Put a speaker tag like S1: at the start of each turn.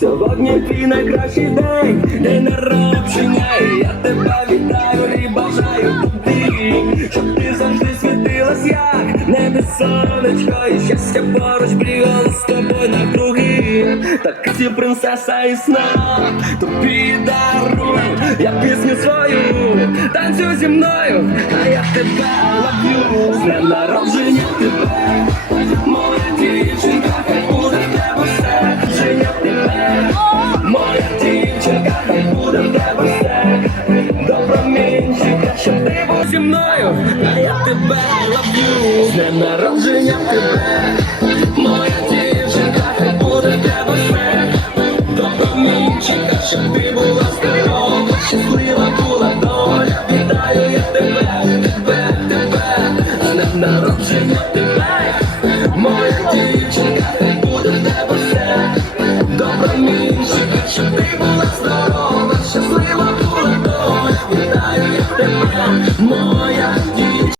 S1: Сьогодні твій найкращий день, день народження І я тебе вітаю і бажаю тобі Щоб ти завжди світилась як небе сонечко І щастя поруч бігало з тобою навкруги. Так ці принцеса і сна тобі дарую Я пісню свою танцюй зі мною А я тебе ловлю. З днем народження тебе в До щоб ти був зі мною А я тебе ловлю. З днем тебе. Моя дівчинка, хай буде тебе все. До промінчика, щоб ти була здорова. Щаслива була доля Вітаю я тебе, тебе, тебе. З днем тебе. Моя дівчинка, хай буде тебе все. Добра мінчика, щоб ти була здорова, щаслива була